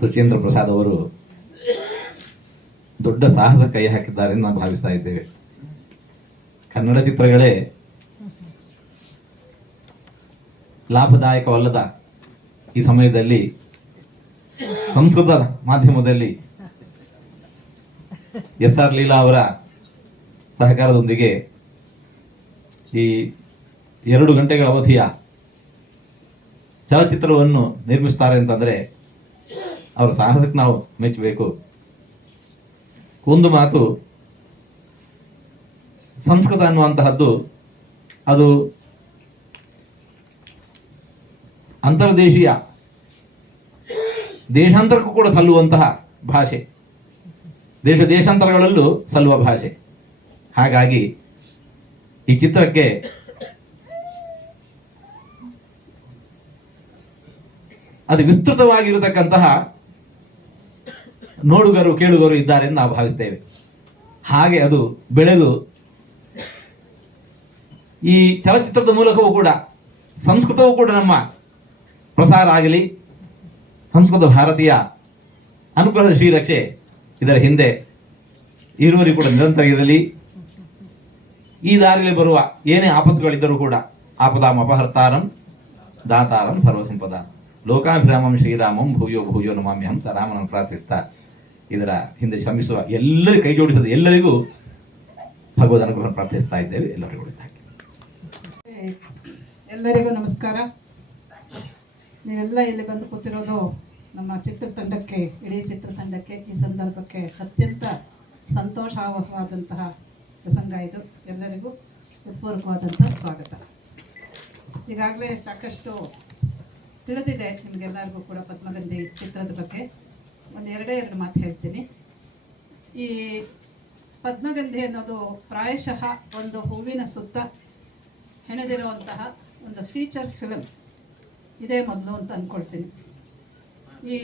ಸುಚೇಂದ್ರ ಪ್ರಸಾದ್ ಅವರು ದೊಡ್ಡ ಸಾಹಸ ಕೈ ಹಾಕಿದ್ದಾರೆ ಎಂದು ನಾವು ಭಾವಿಸ್ತಾ ಇದ್ದೇವೆ. ಕನ್ನಡ ಚಿತ್ರಗಳೇ ಲಾಭದಾಯಕವಲ್ಲದ ಈ ಸಮಯದಲ್ಲಿ ಸಂಸ್ಕೃತ ಮಾಧ್ಯಮದಲ್ಲಿ SR ಲೀಲಾ ಅವರ ಸಹಕಾರದೊಂದಿಗೆ ಈ 2 ಗಂಟೆಗಳ ಅವಧಿಯ ಚಲಚಿತ್ರವನ್ನು ನಿರ್ಮಿಸ್ತಾರೆ ಅಂತಂದ್ರೆ ಅವರ ಸಾಹಸಕ್ಕೆ ನಾವು ಮೆಚ್ಚಬೇಕು. ಒಂದು ಮಾತು, ಸಂಸ್ಕೃತ ಅನ್ನುವಂತಹದ್ದು ಅದು ಅಂತರ್ದೇಶೀಯ ದೇಶಾಂತರಕ್ಕೂ ಕೂಡ ಸಲ್ಲುವಂತಹ ಭಾಷೆ, ದೇಶಾಂತರಗಳಲ್ಲೂ ಸಲ್ಲುವ ಭಾಷೆ. ಹಾಗಾಗಿ ಈ ಚಿತ್ರಕ್ಕೆ ಅದು ವಿಸ್ತೃತವಾಗಿರತಕ್ಕಂತಹ ನೋಡುಗರು ಕೇಳುಗರು ಇದ್ದಾರೆ ಎಂದು ನಾವು ಭಾವಿಸ್ತೇವೆ. ಹಾಗೆ ಅದು ಬೆಳೆದು ಈ ಚಲಚಿತ್ರದ ಮೂಲಕವೂ ಕೂಡ ಸಂಸ್ಕೃತವೂ ಕೂಡ ನಮ್ಮ ಪ್ರಸಾರ ಆಗಲಿ, ಸಂಸ್ಕೃತ ಭಾರತೀಯ ಅನುಗ್ರಹದ ಶ್ರೀರಕ್ಷೆ ಇದರ ಹಿಂದೆ ಇರುವವರೆಗೂ ಕೂಡ ನಿರಂತರ ಇರಲಿ. ಈ ದಾರಿಯಲ್ಲಿ ಬರುವ ಏನೇ ಆಪತ್ತುಗಳಿದ್ದರೂ ಕೂಡ ಆಪದಾಂ ಅಪಹರ್ತಾರಂ ದಾತಾರಂ ಸರ್ವಸಂಪದ ಲೋಕಾಭಿರಾಮಂ ಶ್ರೀರಾಮಂ ಭೂಯೋ ಭೂಯೋ ನಮಾಮ್ಯಹಂ ಅಂತ ರಾಮನನ್ನು ಪ್ರಾರ್ಥಿಸ್ತಾ ಇದರ ಹಿಂದೆ ಶ್ರಮಿಸುವ ಎಲ್ಲರಿಗೂ ಕೈ ಜೋಡಿಸದ ಎಲ್ಲರಿಗೂ ಭಗವದ್ ಅನುಗ್ರಹ ಪ್ರಾರ್ಥಿಸ್ತಾ ಇದ್ದೇವೆ. ಎಲ್ಲರಿಗೂ ನಮಸ್ಕಾರ. ನೀವೆಲ್ಲ ಇಲ್ಲಿ ಬಂದು ಕೂತಿರೋದು ನಮ್ಮ ಚಿತ್ರತಂಡಕ್ಕೆ, ಇಡೀ ಚಿತ್ರತಂಡಕ್ಕೆ ಈ ಸಂದರ್ಭಕ್ಕೆ ಅತ್ಯಂತ ಸಂತೋಷವಾದಂತಹ ಪ್ರಸಂಗ ಇದು. ಎಲ್ಲರಿಗೂ ಹೃತ್ಪೂರ್ವಕವಾದಂತಹ ಸ್ವಾಗತ. ಈಗಾಗಲೇ ಸಾಕಷ್ಟು ತಿಳಿದಿದೆ ನಿಮಗೆಲ್ಲರಿಗೂ ಕೂಡ ಪದ್ಮಗಂಧಿ ಚಿತ್ರದ ಬಗ್ಗೆ. ಎರಡು ಮಾತು ಹೇಳ್ತೀನಿ. ಈ ಪದ್ಮಗಂಧಿ ಅನ್ನೋದು ಪ್ರಾಯಶಃ ಒಂದು ಹೂವಿನ ಸುತ್ತ ಹೆಣೆದಿರುವಂತಹ ಒಂದು ಫೀಚರ್ ಫಿಲಮ್ ಇದೇ ಮೊದಲು ಅಂತ ಅಂದ್ಕೊಳ್ತೀನಿ. ಈ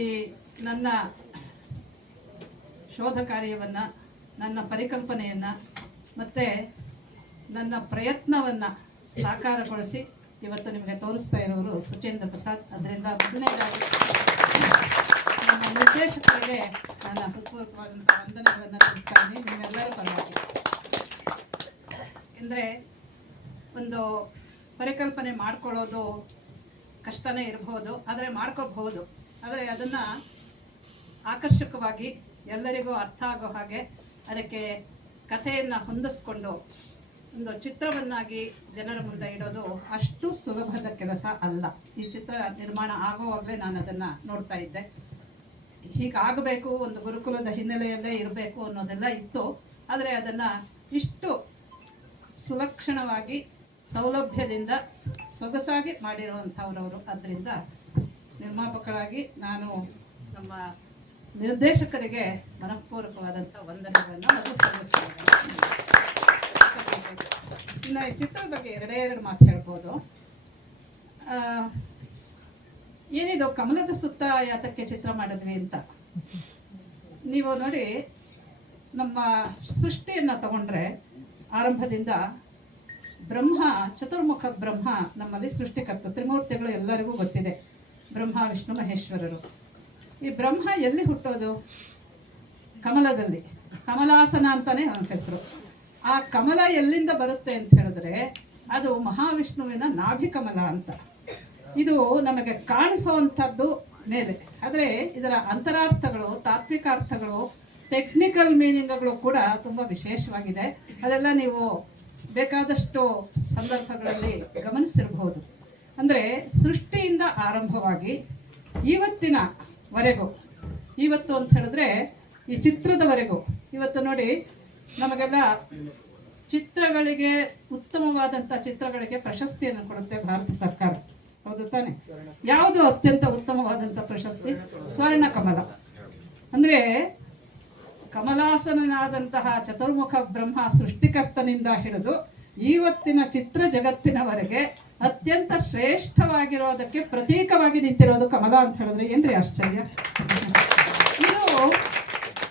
ನನ್ನ ಶೋಧ ಕಾರ್ಯವನ್ನು, ನನ್ನ ಪರಿಕಲ್ಪನೆಯನ್ನು ಮತ್ತು ನನ್ನ ಪ್ರಯತ್ನವನ್ನು ಸಾಕಾರಗೊಳಿಸಿ ಇವತ್ತು ನಿಮಗೆ ತೋರಿಸ್ತಾ ಇರೋರು ಸುಚೇಂದ್ರ ಪ್ರಸಾದ್. ಅದರಿಂದ ಮೊದಲನೇದಾಗಿ ನಮ್ಮ ನಿರ್ದೇಶಕರಿಗೆ ನನ್ನ ಹೃತ್ಪೂರ್ವಕವಾದಂಥ ವಂದನೆಗಳನ್ನು ತಿಳಿಸ್ತಾ ಇದ್ದೀನಿ ನಿಮ್ಮೆಲ್ಲರೂ ಪರವಾಗಿ. ಅಂದರೆ ಒಂದು ಪರಿಕಲ್ಪನೆ ಮಾಡ್ಕೊಳ್ಳೋದು ಕಷ್ಟನೇ ಇರಬಹುದು, ಆದರೆ ಮಾಡ್ಕೋಬಹುದು. ಆದರೆ ಅದನ್ನು ಆಕರ್ಷಕವಾಗಿ ಎಲ್ಲರಿಗೂ ಅರ್ಥ ಆಗೋ ಹಾಗೆ ಅದಕ್ಕೆ ಕಥೆಯನ್ನು ಹೊಂದಿಸ್ಕೊಂಡು ಒಂದು ಚಿತ್ರವನ್ನಾಗಿ ಜನರ ಮುಂದೆ ಇಡೋದು ಅಷ್ಟು ಸುಲಭದ ಕೆಲಸ ಅಲ್ಲ. ಈ ಚಿತ್ರ ನಿರ್ಮಾಣ ಆಗೋವಾಗಲೇ ನಾನು ಅದನ್ನು ನೋಡ್ತಾ ಇದ್ದೆ. ಹೀಗಾಗಬೇಕು, ಒಂದು ಗುರುಕುಲದ ಹಿನ್ನೆಲೆಯಲ್ಲೇ ಇರಬೇಕು ಅನ್ನೋದೆಲ್ಲ ಇತ್ತು. ಆದರೆ ಅದನ್ನು ಇಷ್ಟು ಸುಲಕ್ಷಣವಾಗಿ ಸೌಲಭ್ಯದಿಂದ ಸೊಗಸಾಗಿ ಮಾಡಿರುವಂಥವ್ರವರು. ಆದ್ದರಿಂದ ನಿರ್ಮಾಪಕರಾಗಿ ನಾನು ನಮ್ಮ ನಿರ್ದೇಶಕರಿಗೆ ಮನಃಪೂರ್ವಕವಾದಂಥ ವಂದನೆಗಳನ್ನು ಅದು ಸಲ್ಲಿಸ್ತೇನೆ. ಇನ್ನು ಈ ಚಿತ್ರದ ಬಗ್ಗೆ ಎರಡು ಮಾತು ಹೇಳ್ಬೋದು. ಏನಿದು ಕಮಲದ ಸುತ್ತ ಯಾತಕ್ಕೆ ಚಿತ್ರ ಮಾಡಿದ್ವಿ ಅಂತ ನೀವು ನೋಡಿ, ನಮ್ಮ ಸೃಷ್ಟಿಯನ್ನು ತಗೊಂಡ್ರೆ ಆರಂಭದಿಂದ ಬ್ರಹ್ಮ, ಚತುರ್ಮುಖ ಬ್ರಹ್ಮ ನಮ್ಮಲ್ಲಿ ಸೃಷ್ಟಿಕರ್ತ. ತ್ರಿಮೂರ್ತಿಗಳು ಎಲ್ಲರಿಗೂ ಗೊತ್ತಿದೆ, ಬ್ರಹ್ಮ ವಿಷ್ಣು ಮಹೇಶ್ವರರು. ಈ ಬ್ರಹ್ಮ ಎಲ್ಲಿ ಹುಟ್ಟೋದು? ಕಮಲದಲ್ಲಿ. ಕಮಲಾಸನ ಅಂತಾನೆ ಅವನ ಹೆಸರು. ಆ ಕಮಲ ಎಲ್ಲಿಂದ ಬರುತ್ತೆ ಅಂತ ಹೇಳಿದ್ರೆ ಅದು ಮಹಾವಿಷ್ಣುವಿನ ನಾಭಿಕಮಲ ಅಂತ. ಇದು ನಮಗೆ ಕಾಣಿಸುವಂಥದ್ದು ಮೇಲೆ, ಆದರೆ ಇದರ ಅಂತರಾರ್ಥಗಳು, ತಾತ್ವಿಕಾರ್ಥಗಳು, ಟೆಕ್ನಿಕಲ್ ಮೀನಿಂಗ್ಗಳು ಕೂಡ ತುಂಬ ವಿಶೇಷವಾಗಿದೆ. ಅದೆಲ್ಲ ನೀವು ಬೇಕಾದಷ್ಟು ಸಂದರ್ಭಗಳಲ್ಲಿ ಗಮನಿಸಿರಬಹುದು. ಅಂದರೆ ಸೃಷ್ಟಿಯಿಂದ ಆರಂಭವಾಗಿ ಇವತ್ತಿನವರೆಗೂ, ಇವತ್ತು ಅಂತ ಹೇಳಿದ್ರೆ ಈ ಚಿತ್ರದವರೆಗೂ, ಇವತ್ತು ನೋಡಿ ನಮಗೆಲ್ಲ ಚಿತ್ರಗಳಿಗೆ, ಉತ್ತಮವಾದಂಥ ಚಿತ್ರಗಳಿಗೆ ಪ್ರಶಸ್ತಿಯನ್ನು ಕೊಡುತ್ತೆ ಭಾರತ ಸರ್ಕಾರ, ಹೌದು ತಾನೆ? ಯಾವುದು ಅತ್ಯಂತ ಉತ್ತಮವಾದಂಥ ಪ್ರಶಸ್ತಿ? ಸ್ವರ್ಣ ಕಮಲ. ಅಂದರೆ ಕಮಲಾಸನಾದಂತಹ ಚತುರ್ಮುಖ ಬ್ರಹ್ಮ ಸೃಷ್ಟಿಕರ್ತನಿಂದ ಹಿಡಿದು ಇವತ್ತಿನ ಚಿತ್ರ ಜಗತ್ತಿನವರೆಗೆ ಅತ್ಯಂತ ಶ್ರೇಷ್ಠವಾಗಿರೋದಕ್ಕೆ ಪ್ರತೀಕವಾಗಿ ನಿಂತಿರೋದು ಕಮಲ ಅಂತ ಹೇಳಿದ್ರೆ ಏನ್ರಿ ಆಶ್ಚರ್ಯ!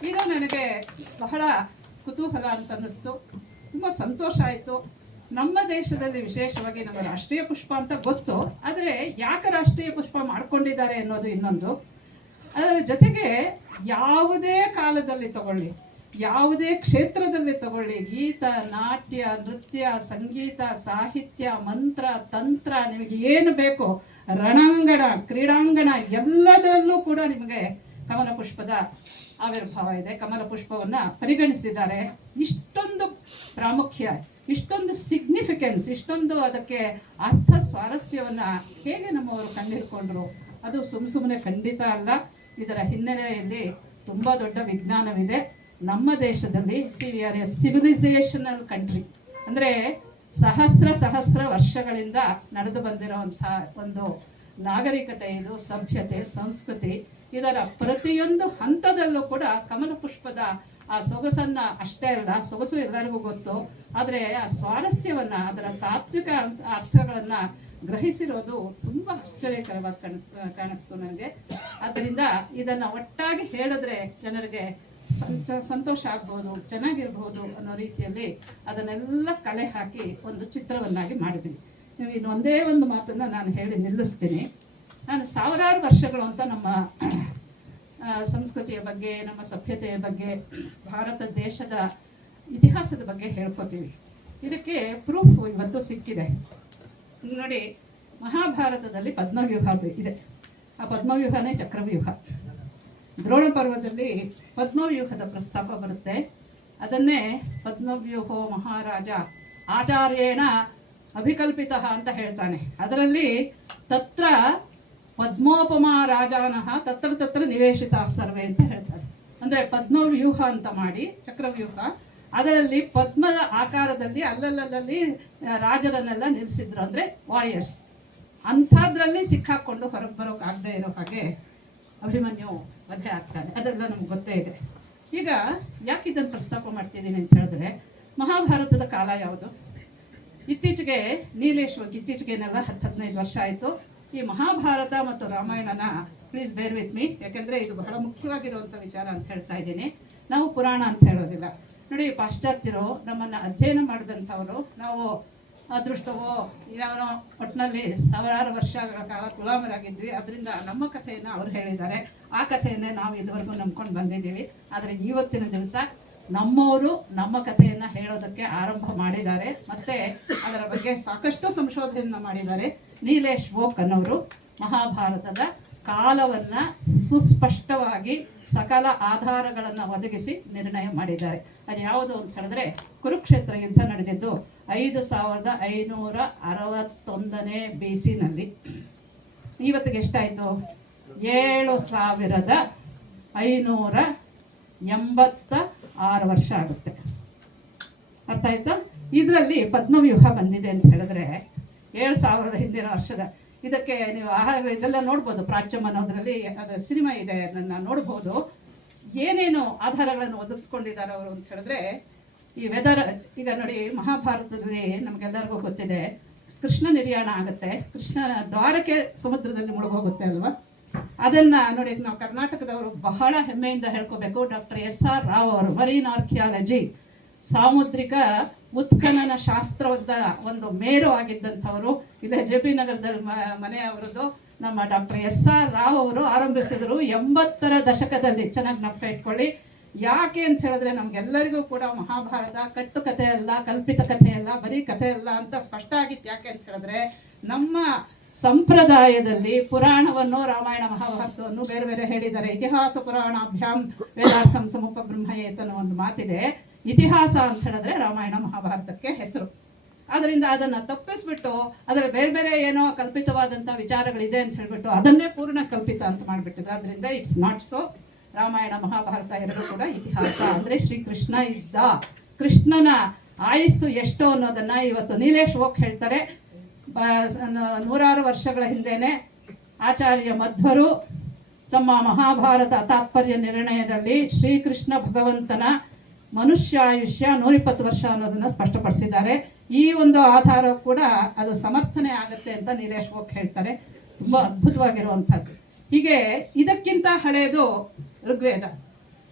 ಇದು ನನಗೆ ಬಹಳ ಕುತೂಹಲ ಅಂತ ಅನ್ನಿಸ್ತು. ತುಂಬ ಸಂತೋಷ ಆಯಿತು. ನಮ್ಮ ದೇಶದಲ್ಲಿ ವಿಶೇಷವಾಗಿ ನಮ್ಮ ರಾಷ್ಟ್ರೀಯ ಪುಷ್ಪ ಅಂತ ಗೊತ್ತು, ಆದರೆ ಯಾಕೆ ರಾಷ್ಟ್ರೀಯ ಪುಷ್ಪ ಮಾಡ್ಕೊಂಡಿದ್ದಾರೆ ಅನ್ನೋದು ಇನ್ನೊಂದು. ಅದರ ಜೊತೆಗೆ ಯಾವುದೇ ಕಾಲದಲ್ಲಿ ತಗೊಳ್ಳಿ, ಯಾವುದೇ ಕ್ಷೇತ್ರದಲ್ಲಿ ತಗೊಳ್ಳಿ, ಗೀತ, ನಾಟ್ಯ, ನೃತ್ಯ, ಸಂಗೀತ, ಸಾಹಿತ್ಯ, ಮಂತ್ರ, ತಂತ್ರ, ನಿಮಗೆ ಏನು ಬೇಕು, ರಣಾಂಗಣ, ಕ್ರೀಡಾಂಗಣ, ಎಲ್ಲದರಲ್ಲೂ ಕೂಡ ನಿಮಗೆ ಕಮಲ ಪುಷ್ಪದ ಆವಿರ್ಭಾವ ಇದೆ. ಕಮಲ ಪುಷ್ಪವನ್ನ ಪರಿಗಣಿಸಿದ್ದಾರೆ. ಇಷ್ಟೊಂದು ಪ್ರಾಮುಖ್ಯ, ಇಷ್ಟೊಂದು ಸಿಗ್ನಿಫಿಕೆನ್ಸ್, ಇಷ್ಟೊಂದು ಅದಕ್ಕೆ ಅರ್ಥ ಸ್ವಾರಸ್ಯವನ್ನ ಹೇಗೆ ನಮ್ಮವರು ಕಂಡಿಡ್ಕೊಂಡ್ರು? ಅದು ಸುಮ್ಮನೆ ಖಂಡಿತ ಅಲ್ಲ. ಇದರ ಹಿನ್ನೆಲೆಯಲ್ಲಿ ತುಂಬಾ ದೊಡ್ಡ ವಿಜ್ಞಾನವಿದೆ. ನಮ್ಮ ದೇಶದಲ್ಲಿ we are A civilisational country, ಅಂದ್ರೆ ಸಹಸ್ರ ವರ್ಷಗಳಿಂದ ನಡೆದು ಬಂದಿರುವಂತಹ ಒಂದು ನಾಗರಿಕತೆ ಇದು, ಸಭ್ಯತೆ, ಸಂಸ್ಕೃತಿ. ಇದರ ಪ್ರತಿಯೊಂದು ಹಂತದಲ್ಲೂ ಕೂಡ ಕಮಲ ಪುಷ್ಪದ ಆ ಸೊಗಸನ್ನ ಅಷ್ಟೇ ಅಲ್ಲ, ಸೊಗಸು ಎಲ್ಲರಿಗೂ ಗೊತ್ತು, ಆದರೆ ಆ ಸ್ವಾರಸ್ಯವನ್ನ, ಅದರ ತಾತ್ವಿಕ ಅರ್ಥಗಳನ್ನ ಗ್ರಹಿಸಿರೋದು ತುಂಬಾ ಆಶ್ಚರ್ಯಕರವಾಗಿ ಕಾಣಿಸ್ತು ನನಗೆ. ಆದ್ದರಿಂದ ಇದನ್ನ ಒಟ್ಟಾಗಿ ಹೇಳಿದ್ರೆ ಜನರಿಗೆ ಸಂತೋಷ ಆಗ್ಬೋದು, ಚೆನ್ನಾಗಿರ್ಬೋದು ಅನ್ನೋ ರೀತಿಯಲ್ಲಿ ಅದನ್ನೆಲ್ಲ ಕಲೆ ಹಾಕಿ ಒಂದು ಚಿತ್ರವನ್ನಾಗಿ ಮಾಡಿದ್ವಿ. ಇನ್ನೊಂದೇ ಒಂದು ಮಾತನ್ನ ನಾನು ಹೇಳಿ ನಿಲ್ಲಿಸ್ತೀನಿ. ನಾನು ಸಾವಿರಾರು ವರ್ಷಗಳು ಅಂತ ನಮ್ಮ ಸಂಸ್ಕೃತಿಯ ಬಗ್ಗೆ, ನಮ್ಮ ಸಭ್ಯತೆಯ ಬಗ್ಗೆ, ಭಾರತ ದೇಶದ ಇತಿಹಾಸದ ಬಗ್ಗೆ ಹೇಳ್ಕೊತೀವಿ. ಇದಕ್ಕೆ ಪ್ರೂಫ್ ಇವತ್ತು ಸಿಕ್ಕಿದೆ. ನೋಡಿ, ಮಹಾಭಾರತದಲ್ಲಿ ಪದ್ಮವ್ಯೂಹ ಇದೆ. ಆ ಪದ್ಮವ್ಯೂಹನೇ ಚಕ್ರವ್ಯೂಹ. ದ್ರೋಣ ಪರ್ವದಲ್ಲಿ ಪದ್ಮವ್ಯೂಹದ ಪ್ರಸ್ತಾಪ ಬರುತ್ತೆ. ಅದನ್ನೇ ಪದ್ಮವ್ಯೂಹೋ ಮಹಾರಾಜ ಆಚಾರ್ಯೇಣ ಅಭಿಕಲ್ಪಿತ ಅಂತ ಹೇಳ್ತಾನೆ. ಅದರಲ್ಲಿ ತತ್ರ ಪದ್ಮೋಪಮಾ ರಾಜಾನಃ ತತ್ರ ನಿವೇಶಿತ ಸರ್ವೆ ಅಂತ ಹೇಳ್ತಾರೆ. ಅಂದ್ರೆ ಪದ್ಮವ್ಯೂಹ ಅಂತ ಮಾಡಿ, ಚಕ್ರವ್ಯೂಹ, ಅದರಲ್ಲಿ ಪದ್ಮದ ಆಕಾರದಲ್ಲಿ ಅಲ್ಲಲ್ಲಿ ರಾಜರನ್ನೆಲ್ಲ ನಿಲ್ಲಿಸಿದ್ರು, ಅಂದ್ರೆ ವಾರಿಯರ್ಸ್. ಅಂಥದ್ರಲ್ಲಿ ಸಿಕ್ಕಾಕೊಂಡು ಹೊರಗೆ ಬರೋಕೆ ಆಗದೆ ಇರೋ ಹಾಗೆ ಅಭಿಮನ್ಯು ವಧೆ ಆಗ್ತಾನೆ. ಅದೆಲ್ಲ ನಮ್ಗೆ ಗೊತ್ತೇ ಇದೆ. ಈಗ ಯಾಕೆ ಇದನ್ನು ಪ್ರಸ್ತಾಪ ಮಾಡ್ತಿದ್ದೀನಿ ಅಂತ ಹೇಳಿದ್ರೆ, ಮಹಾಭಾರತದ ಕಾಲ ಯಾವುದು? ಇತ್ತೀಚೆಗೆ ಇತ್ತೀಚೆಗೇನೆಲ್ಲ 10-15 ವರ್ಷ ಆಯಿತು ಈ ಮಹಾಭಾರತ ಮತ್ತು ರಾಮಾಯಣನ, ಪ್ಲೀಸ್ ಬೇರ್ ವಿತ್ ಮೀ, ಯಾಕೆಂದರೆ ಇದು ಬಹಳ ಮುಖ್ಯವಾಗಿರುವಂಥ ವಿಚಾರ ಅಂತ ಹೇಳ್ತಾ ಇದ್ದೀನಿ. ನಾವು ಪುರಾಣ ಅಂತ ಹೇಳೋದಿಲ್ಲ. ನೋಡಿ, ಪಾಶ್ಚಾತ್ಯರು ನಮ್ಮನ್ನು ಅಧ್ಯಯನ ಮಾಡಿದಂಥವರು, ನಾವು ಅದೃಷ್ಟವೋ ಯಾವನೋ ಒಟ್ಟಿನಲ್ಲಿ ಸಾವಿರಾರು ವರ್ಷಗಳ ಕಾಲ ಗುಲಾಮರಾಗಿದ್ವಿ. ಅದರಿಂದ ನಮ್ಮ ಕಥೆಯನ್ನು ಅವ್ರು ಹೇಳಿದ್ದಾರೆ. ಆ ಕಥೆಯನ್ನೇ ನಾವು ಇದುವರೆಗೂ ನಂಬ್ಕೊಂಡು ಬಂದಿದ್ದೀವಿ. ಆದರೆ ಇವತ್ತಿನ ದಿವಸ ನಮ್ಮವರು ನಮ್ಮ ಕಥೆಯನ್ನು ಹೇಳೋದಕ್ಕೆ ಆರಂಭ ಮಾಡಿದ್ದಾರೆ. ಮತ್ತೆ ಅದರ ಬಗ್ಗೆ ಸಾಕಷ್ಟು ಸಂಶೋಧನೆಯನ್ನು ಮಾಡಿದ್ದಾರೆ. ನೀಲೇಶ್ ವೋಕ್ ಅನ್ನೋರು ಮಹಾಭಾರತದ ಕಾಲವನ್ನ ಸುಸ್ಪಷ್ಟವಾಗಿ ಸಕಲ ಆಧಾರಗಳನ್ನು ಒದಗಿಸಿ ನಿರ್ಣಯ ಮಾಡಿದ್ದಾರೆ. ಅದು ಯಾವುದು ಅಂತ ಹೇಳಿದ್ರೆ, ಕುರುಕ್ಷೇತ್ರ ಯುದ್ಧ ನಡೆದಿದ್ದು 5561 BC-ನಲ್ಲಿ. ಇವತ್ತಿಗೆ ಎಷ್ಟಾಯಿತು? 7586 ವರ್ಷ ಆಗುತ್ತೆ. ಅರ್ಥ ಆಯ್ತಾ? ಇದರಲ್ಲಿ ಪದ್ಮವ್ಯೂಹ ಬಂದಿದೆ ಅಂತ ಹೇಳಿದ್ರೆ 7000 ಹಿಂದಿನ ವರ್ಷದ. ಇದಕ್ಕೆ ನೀವು ಇದೆಲ್ಲ ನೋಡ್ಬೋದು, ಪ್ರಾಚ್ಯಮ್ ಅನ್ನೋದ್ರಲ್ಲಿ ಅದು ಸಿನಿಮಾ ಇದೆ, ಅದನ್ನು ನೋಡ್ಬೋದು. ಏನೇನು ಆಧಾರಗಳನ್ನು ಒದಗಿಸ್ಕೊಂಡಿದ್ದಾರೆ ಅವರು ಅಂತ ಹೇಳಿದ್ರೆ, ಈ ವೆದರ್, ಈಗ ನೋಡಿ ಮಹಾಭಾರತದಲ್ಲಿ ನಮಗೆಲ್ಲರಿಗೂ ಗೊತ್ತಿದೆ, ಕೃಷ್ಣ ನಿರ್ಯಾಣ ಆಗುತ್ತೆ, ಕೃಷ್ಣನ ದ್ವಾರಕೆ ಸಮುದ್ರದಲ್ಲಿ ಮುಳುಗೋಗುತ್ತೆ ಅಲ್ವಾ? ಅದನ್ನ ನೋಡಿ, ನಾವು ಕರ್ನಾಟಕದವರು ಬಹಳ ಹೆಮ್ಮೆಯಿಂದ ಹೇಳ್ಕೋಬೇಕು. ಡಾಕ್ಟರ್ SR ರಾವ್ ಅವರು, ಮರೀನ್ ಆರ್ಕಿಯಾಲಜಿ, ಸಾಮುದ್ರಿಕ ಉತ್ಖನನ ಶಾಸ್ತ್ರದ ಒಂದು ಮೇರು ಆಗಿದ್ದಂಥವರು. ಇಲ್ಲೇ JP ನಗರದಲ್ಲಿ ಮನೆ ಅವರದ್ದು. ನಮ್ಮ ಡಾಕ್ಟರ್ SR ರಾವ್ ಅವರು ಆರಂಭಿಸಿದ್ರು 80ರ ದಶಕದಲ್ಲಿ. ಚೆನ್ನಾಗಿ ನೆನಪು ಇಟ್ಕೊಳ್ಳಿ. ಯಾಕೆ ಅಂತ ಹೇಳಿದ್ರೆ, ನಮ್ಗೆಲ್ಲರಿಗೂ ಕೂಡ ಮಹಾಭಾರತ ಕಟ್ಟು ಕಥೆ ಅಲ್ಲ, ಕಲ್ಪಿತ ಕಥೆ ಅಲ್ಲ, ಬರೀ ಕಥೆ ಅಲ್ಲ ಅಂತ ಸ್ಪಷ್ಟ ಆಗಿತ್ತು. ಯಾಕೆ ಅಂತ ಹೇಳಿದ್ರೆ, ನಮ್ಮ ಸಂಪ್ರದಾಯದಲ್ಲಿ ಪುರಾಣವನ್ನು, ರಾಮಾಯಣ ಮಹಾಭಾರತವನ್ನು ಬೇರೆ ಬೇರೆ ಹೇಳಿದ್ದಾರೆ. ಇತಿಹಾಸ ಪುರಾಣಾಭ್ಯಾಂ ವೇದಾರ್ಥಂ ಸಮುಪ ಬ್ರಹ್ಮಯೇತ್ ಅನ್ನೋ ಒಂದು ಮಾತಿದೆ. ಇತಿಹಾಸ ಅಂತ ಹೇಳಿದ್ರೆ ರಾಮಾಯಣ ಮಹಾಭಾರತಕ್ಕೆ ಹೆಸರು. ಅದರಿಂದ ಅದನ್ನ ತಪ್ಪಿಸ್ಬಿಟ್ಟು ಅದರ ಬೇರೆ ಬೇರೆ ಏನೋ ಕಲ್ಪಿತವಾದಂಥ ವಿಚಾರಗಳಿದೆ ಅಂತ ಹೇಳ್ಬಿಟ್ಟು ಅದನ್ನೇ ಪೂರ್ಣ ಕಲ್ಪಿತ ಅಂತ ಮಾಡಿಬಿಟ್ಟಿದ್ರು. ಅದರಿಂದ it's not so. Ramayana Mahabharata ಎರಡೂ ಕೂಡ ಇತಿಹಾಸ. ಅಂದ್ರೆ ಶ್ರೀಕೃಷ್ಣ ಇದ್ದ, ಕೃಷ್ಣನ ಆಯುಸ್ಸು ಎಷ್ಟು ಅನ್ನೋದನ್ನ ಇವತ್ತು ನೀಲೇಶ್ ವೋಕ್ ಹೇಳ್ತಾರೆ. 100 ವರ್ಷಗಳ ಹಿಂದೆನೆ ಆಚಾರ್ಯ ಮಧ್ವರು ತಮ್ಮ ಮಹಾಭಾರತ ತಾತ್ಪರ್ಯ ನಿರ್ಣಯದಲ್ಲಿ ಶ್ರೀಕೃಷ್ಣ ಭಗವಂತನ ಮನುಷ್ಯಾಯುಷ್ಯ 120 ವರ್ಷ ಅನ್ನೋದನ್ನ ಸ್ಪಷ್ಟಪಡಿಸಿದ್ದಾರೆ. ಈ ಒಂದು ಆಧಾರ ಕೂಡ ಅದು ಸಮರ್ಥನೆ ಆಗುತ್ತೆ ಅಂತ ನೀಲೇಶ್ ವೋಕ್ ಹೇಳ್ತಾರೆ. ತುಂಬಾ ಅದ್ಭುತವಾಗಿರುವಂಥದ್ದು. ಹೀಗೆ ಇದಕ್ಕಿಂತ ಹಳೆಯದು ಋಗ್ವೇದ.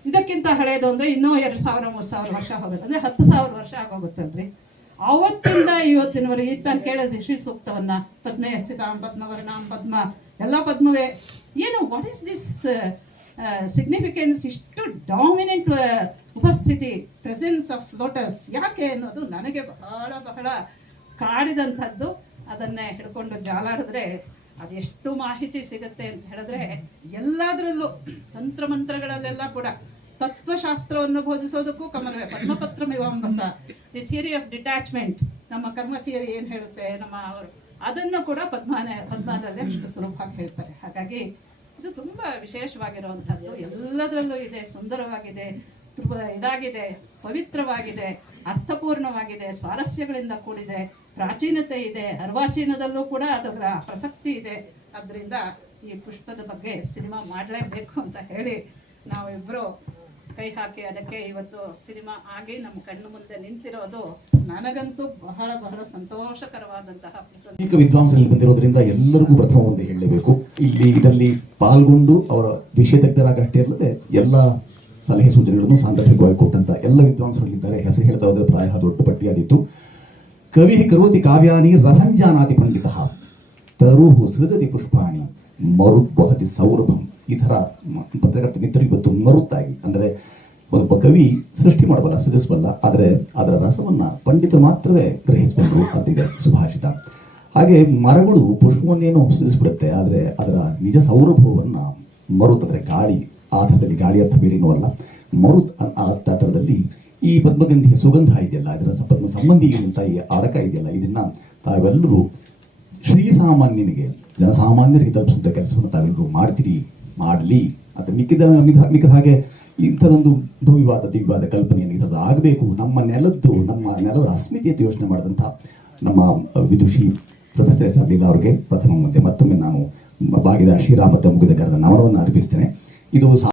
ಇದಕ್ಕಿಂತ ಹಳೆಯದು ಅಂದ್ರೆ ಇನ್ನೂ 2000-3000 ವರ್ಷ ಹೋಗುತ್ತೆ. ಅಂದ್ರೆ 10,000 ವರ್ಷ ಆಗೋಗುತ್ತಲ್ರಿ. ಅವತ್ತಿಂದ ಇವತ್ತಿನವರೆಗೆ ಈಗ ತಾನು ಕೇಳಿದ್ರಿ ಶ್ರೀ ಸೂಕ್ತವನ್ನ, ಪದ್ಮೇ ಸ್ಥಿತಾಂ ಪದ್ಮವರ್ಣಾಂ ಪದ್ಮ, ಎಲ್ಲ ಪದ್ಮವೇ. ಏನು ವಾಟ್ ಇಸ್ ದಿಸ್ ಸಿಗ್ನಿಫಿಕೆನ್ಸ್, ಇಷ್ಟು ಡಾಮಿನೆಂಟ್ ಉಪಸ್ಥಿತಿ, ಪ್ರೆಸೆನ್ಸ್ ಆಫ್ ಲೋಟಸ್ ಯಾಕೆ ಅನ್ನೋದು ನನಗೆ ಬಹಳ ಬಹಳ ಕಾಡಿದಂಥದ್ದು. ಅದನ್ನೇ ಹಿಡ್ಕೊಂಡು ಜಾಲಾಡಿದ್ರೆ ಅದೆಷ್ಟು ಮಾಹಿತಿ ಸಿಗುತ್ತೆ ಅಂತ ಹೇಳಿದ್ರೆ, ಎಲ್ಲದರಲ್ಲೂ ತಂತ್ರಮಂತ್ರಗಳಲ್ಲೆಲ್ಲ ಕೂಡ ತತ್ವಶಾಸ್ತ್ರವನ್ನು ಬೋಧಿಸೋದಕ್ಕೂ ಕಮಲವೇ. ಪದ್ಮಪತ್ರ ಮೀಮಾಂಸ, ದಿ ಥಿಯರಿ ಆಫ್ ಡಿಟ್ಯಾಚ್ಮೆಂಟ್, ನಮ್ಮ ಕರ್ಮ ಥಿಯರಿ ಏನು ಹೇಳುತ್ತೆ ನಮ್ಮ ಅವರು, ಅದನ್ನು ಕೂಡ ಪದ್ಮದಲ್ಲಿ ಅಷ್ಟು ಸುಲಭವಾಗಿ ಹೇಳ್ತಾರೆ. ಹಾಗಾಗಿ ಇದು ತುಂಬ ವಿಶೇಷವಾಗಿರುವಂಥದ್ದು. ಎಲ್ಲದರಲ್ಲೂ ಇದೆ, ಸುಂದರವಾಗಿದೆ, ಇದಾಗಿದೆ, ಪವಿತ್ರವಾಗಿದೆ, ಅರ್ಥಪೂರ್ಣವಾಗಿದೆ, ಸ್ವಾರಸ್ಯಗಳಿಂದ ಕೂಡಿದೆ, ಪ್ರಾಚೀನತೆ ಇದೆ, ಅರ್ವಾಚೀನದಲ್ಲೂ ಕೂಡ ಅದರ ಪ್ರಸಕ್ತಿ ಇದೆ. ಅದರಿಂದ ಈ ಪುಷ್ಪದ ಬಗ್ಗೆ ಸಿನಿಮಾ ಮಾಡಲೇಬೇಕು ಅಂತ ಹೇಳಿ ನಾವಿಬ್ಬರು ಕೈ ಹಾಕಿ ಅದಕ್ಕೆ ಇವತ್ತು ಸಿನಿಮಾ ಆಗಿ ನಮ್ಮ ಕಣ್ಣು ಮುಂದೆ ನಿಂತಿರೋದು ನನಗಂತೂ ಬಹಳ ಬಹಳ ಸಂತೋಷಕರವಾದಂತಹ ಪ್ರಸಂಗ. ಅನೇಕ ವಿದ್ವಾಂಸರಲ್ಲಿ ಬಂದಿರೋದ್ರಿಂದ ಎಲ್ಲರಿಗೂ ಪ್ರಥಮ ಒಂದೇ ಹೇಳಲೇಬೇಕು. ಇದರಲ್ಲಿ ಪಾಲ್ಗೊಂಡು ಅವರ ವಿಷಯ ತಜ್ಞರಾಗಷ್ಟೇ ಅಲ್ಲದೆ ಎಲ್ಲ ಸಲಹೆ ಸೂಚನೆಗಳನ್ನು ಸಾಂದರ್ಭಿಕವಾಗಿ ಕೊಟ್ಟಂತ ಎಲ್ಲ ವಿದ್ವಾಂಸಗಳಿದ್ದಾರೆ. ಹೆಸರು ಹೇಳ್ತಾ ಹೋದ್ರೆ ಪ್ರಾಯ ದೊಡ್ಡ ಪಟ್ಟಿಯಾದಿತ್ತು. ಕವಿ ಕರೋತಿ ಕಾವ್ಯಾನಿ ರಸಂಜಾನಾತಿ ಪಂಡಿತ ತರುಹು ಸೃಜತಿ ಪುಷ್ಪಾಣಿ ಮರುತ್ ವಹತಿ ಸೌರಭಂ. ಈ ಥರ ಪತ್ರಕರ್ತ ಮಿತ್ರರು ಇವತ್ತು ಮರುತ್ತಾಗಿ, ಅಂದರೆ ಒಬ್ಬ ಕವಿ ಸೃಷ್ಟಿ ಮಾಡಬಲ್ಲ, ಸೃಜಿಸಬಲ್ಲ, ಆದರೆ ಅದರ ರಸವನ್ನ ಪಂಡಿತರು ಮಾತ್ರವೇ ಗ್ರಹಿಸಬಲ್ಲರು ಅಂತಿದೆ ಸುಭಾಷಿತ. ಹಾಗೆ ಮರಗಳು ಪುಷ್ಪವನ್ನೇನೋ ಸೃಜಿಸ್ಬಿಡುತ್ತೆ, ಆದರೆ ಅದರ ನಿಜ ಸೌರಭವನ್ನ ಮರುತ್, ಅಂದರೆ ಗಾಳಿ, ಆ ಥರದಲ್ಲಿ ಗಾಳಿ ಅರ್ಥ ಬೇರೇನೂ ಅಲ್ಲ, ಮರುತ್ ಆ ಥರದಲ್ಲಿ ಈ ಪದ್ಮಗಂಧಿಯ ಸುಗಂಧ ಇದೆಯಲ್ಲ, ಇದರ ಪದ್ಮ ಸಂಬಂಧಿಗಿಂತ ಈ ಅಡಕ ಇದೆಯಲ್ಲ, ಇದನ್ನ ತಾವೆಲ್ಲರೂ ಶ್ರೀಸಾಮಾನ್ಯನಿಗೆ, ಜನಸಾಮಾನ್ಯರಿಗೆ ತಲುಪಿಸುವಂಥ ಕೆಲಸವನ್ನು ತಾವೆಲ್ಲರೂ ಮಾಡ್ತೀರಿ, ಮಾಡಲಿ ಅಂತ. ಮಿಕ್ಕಿದ ಹಾಗೆ ಇಂಥದೊಂದು ಭವ್ಯವಾದ ದಿವ್ಯವಾದ ಕಲ್ಪನೆಯನ್ನು ಇಂಥದ್ದು ಆಗಬೇಕು, ನಮ್ಮ ನೆಲದ ಅಸ್ಮಿತೆಯನ್ನು ಯೋಚನೆ ಮಾಡಿದಂಥ ನಮ್ಮ ವಿದುಷಿ ಪ್ರೊಫೆಸರ್ ಎಸ್ ಆರ್ ಲೀಲಾ ಅವರಿಗೆ ಪ್ರಥಮ ಮತ್ತೊಮ್ಮೆ ನಾನು ಬಾಗಿದ ಶ್ರೀರಾಮದ ಮುಗಿದ ಕರೆದ ನಮನವನ್ನು ಅರ್ಪಿಸ್ತೇನೆ. ಇದು